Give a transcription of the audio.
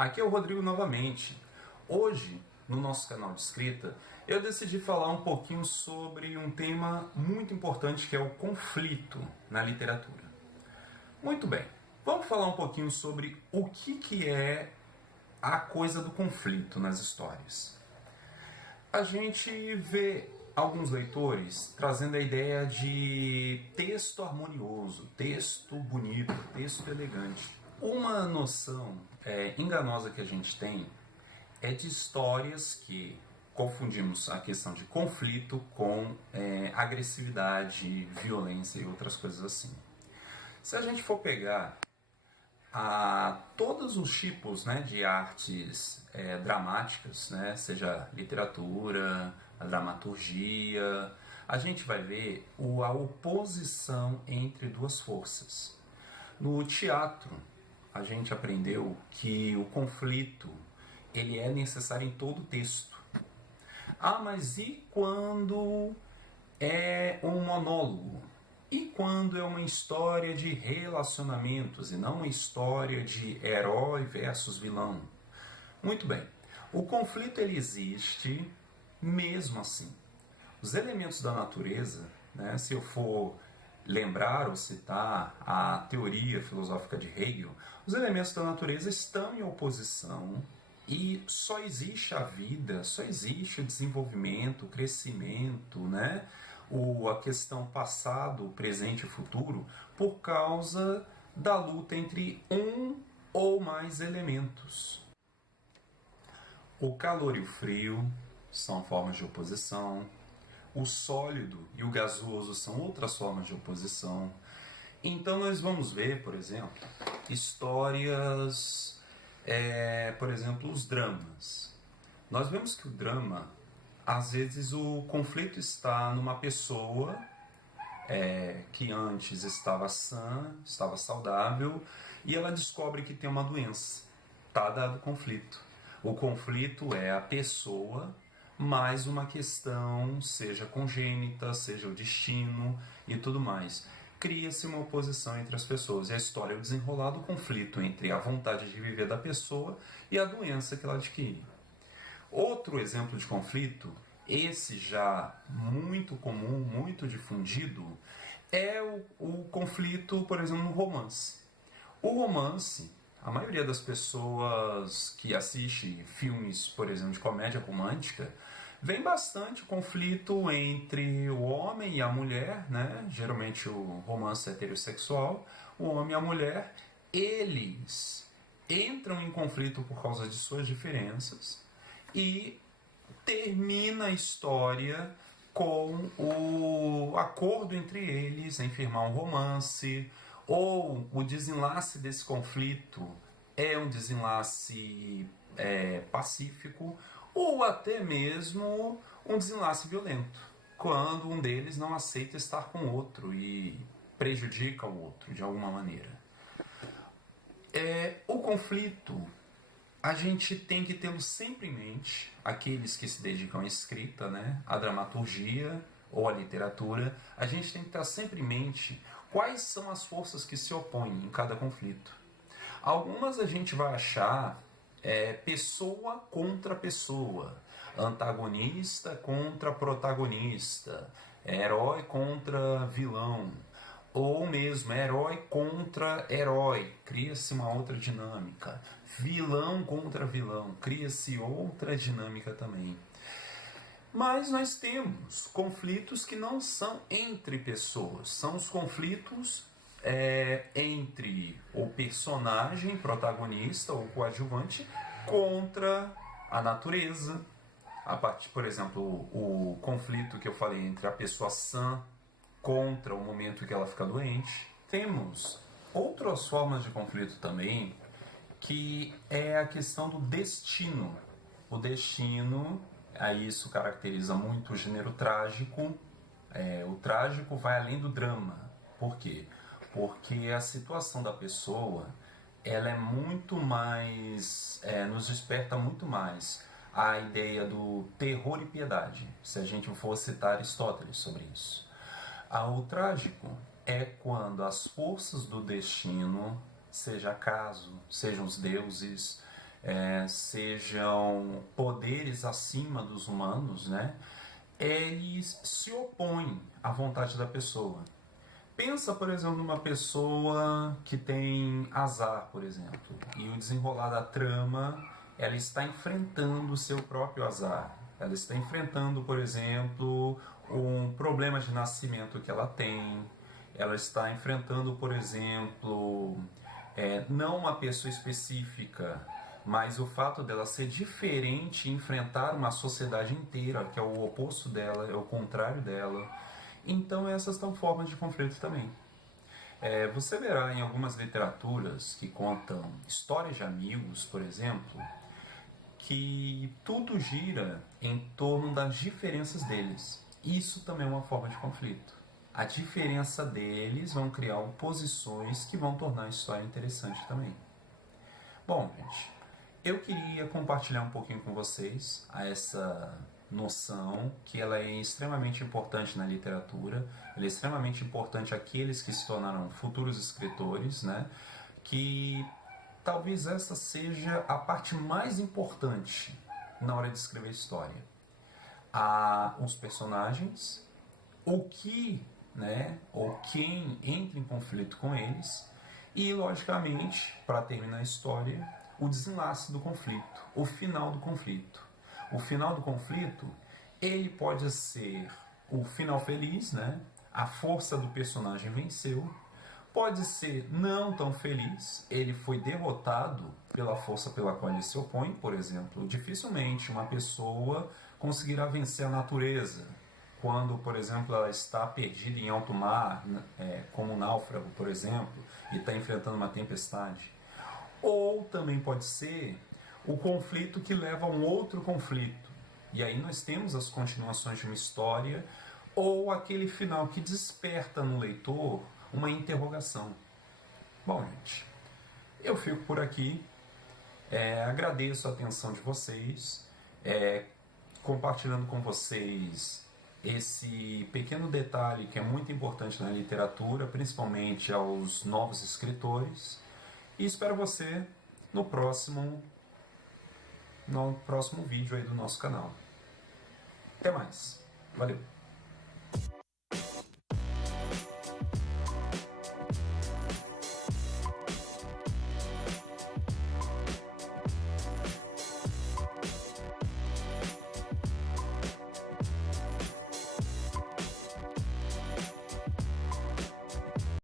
Aqui é o Rodrigo novamente. Hoje, no nosso canal de escrita, eu decidi falar um pouquinho sobre um tema muito importante que é o conflito na literatura. Muito bem, vamos falar um pouquinho sobre o que é a coisa do conflito nas histórias. A gente vê alguns leitores trazendo a ideia de texto harmonioso, texto bonito, texto elegante. Uma noção enganosa que a gente tem é de histórias que confundimos a questão de conflito com agressividade, violência e outras coisas assim. Se a gente for pegar todos os tipos, né, de artes dramáticas, né, seja literatura, a dramaturgia, a gente vai ver a oposição entre duas forças. No teatro, a gente aprendeu que o conflito ele é necessário em todo texto. Mas e quando é um monólogo? E quando é uma história de relacionamentos e não uma história de herói versus vilão? Muito bem, o conflito ele existe mesmo assim. Os elementos da natureza, né, se eu for lembrar ou citar a teoria filosófica de Hegel, os elementos da natureza estão em oposição e só existe a vida, só existe o desenvolvimento, o crescimento, né? A questão passado, presente e futuro, por causa da luta entre um ou mais elementos. O calor e o frio são formas de oposição, o sólido e o gasoso são outras formas de oposição. Então nós vamos ver, por exemplo, histórias, por exemplo, os dramas. Nós vemos que o drama, às vezes o conflito está numa pessoa que antes estava sã, estava saudável, e ela descobre que tem uma doença. Está dado o conflito. O conflito é a pessoa mais uma questão, seja congênita, seja o destino e tudo mais. Cria-se uma oposição entre as pessoas. E a história é o desenrolar do conflito entre a vontade de viver da pessoa e a doença que ela adquire. Outro exemplo de conflito, esse já muito comum, muito difundido, é o conflito, por exemplo, no romance. O romance, a maioria das pessoas que assistem filmes, por exemplo, de comédia romântica, vem bastante conflito entre o homem e a mulher, né? Geralmente o romance heterossexual, o homem e a mulher, eles entram em conflito por causa de suas diferenças e termina a história com o acordo entre eles em firmar um romance, ou o desenlace desse conflito é um desenlace pacífico, ou até mesmo um desenlace violento, quando um deles não aceita estar com o outro e prejudica o outro de alguma maneira. O conflito, a gente tem que tê-lo sempre em mente, aqueles que se dedicam à escrita, né, à dramaturgia ou à literatura, a gente tem que estar sempre em mente quais são as forças que se opõem em cada conflito. Algumas a gente vai achar pessoa contra pessoa, antagonista contra protagonista, herói contra vilão, ou mesmo herói contra herói, cria-se uma outra dinâmica, vilão contra vilão, cria-se outra dinâmica também. Mas nós temos conflitos que não são entre pessoas, são os conflitos entre o personagem protagonista ou coadjuvante contra a natureza. Por exemplo, o conflito que eu falei entre a pessoa sã contra o momento que ela fica doente. Temos outras formas de conflito também, que é a questão do destino. O destino, aí isso caracteriza muito o gênero trágico. O trágico vai além do drama. Por quê? Porque a situação da pessoa, ela é muito mais, nos desperta muito mais a ideia do terror e piedade, se a gente for citar Aristóteles sobre isso. O trágico é quando as forças do destino, seja acaso, sejam os deuses, sejam poderes acima dos humanos, né? Eles se opõem à vontade da pessoa. Pensa, por exemplo, numa pessoa que tem azar, por exemplo, e o desenrolar da trama, ela está enfrentando o seu próprio azar. Ela está enfrentando, por exemplo, um problema de nascimento que ela tem. Ela está enfrentando, por exemplo, não uma pessoa específica, mas o fato dela ser diferente e enfrentar uma sociedade inteira, que é o oposto dela, é o contrário dela. Então essas são formas de conflito também. Você verá em algumas literaturas que contam histórias de amigos, por exemplo, que tudo gira em torno das diferenças deles. Isso também é uma forma de conflito. A diferença deles vão criar oposições que vão tornar a história interessante também. Bom, gente, eu queria compartilhar um pouquinho com vocês essa noção que ela é extremamente importante na literatura, ela é extremamente importante àqueles que se tornaram futuros escritores, né? Que talvez essa seja a parte mais importante na hora de escrever história. Os personagens, o que, né, ou quem entra em conflito com eles e, logicamente, para terminar a história, o desenlace do conflito, o final do conflito. O final do conflito, ele pode ser o final feliz, né? A força do personagem venceu. Pode ser não tão feliz, ele foi derrotado pela força pela qual ele se opõe, por exemplo. Dificilmente uma pessoa conseguirá vencer a natureza quando, por exemplo, ela está perdida em alto mar, como um náufrago, por exemplo, e está enfrentando uma tempestade. Ou também pode ser o conflito que leva a um outro conflito. E aí nós temos as continuações de uma história, ou aquele final que desperta no leitor uma interrogação. Bom, gente, eu fico por aqui. Agradeço a atenção de vocês, compartilhando com vocês esse pequeno detalhe que é muito importante na literatura, principalmente aos novos escritores. E espero você no próximo vídeo aí do nosso canal. Até mais. Valeu!